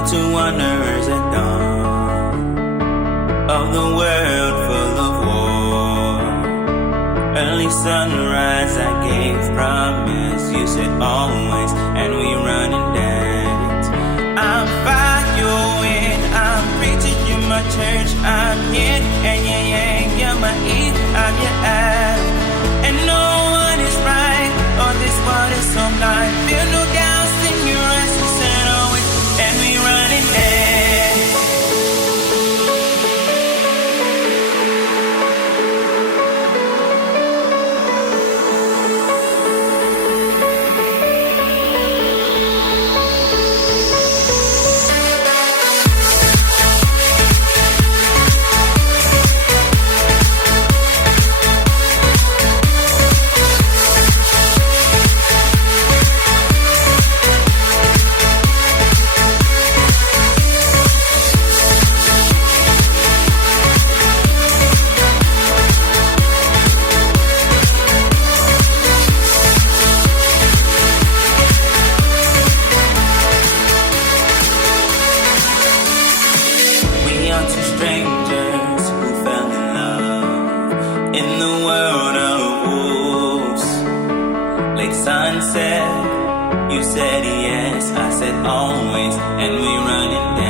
are two wanderers at dawn of the world full of war. Early sunrise, I gave promise. You said always, and we run and dance. I'm following, I'm preaching, you're my church. I'm yin and yang, you're my E, I'm your F. And no one is right, or this world is so blind. Feel no doubts in your eyes, you said always, and we run and dance. We are two strangers who fell in love in the world of wolves. Late sunset, you said yes, I said always, and we running down.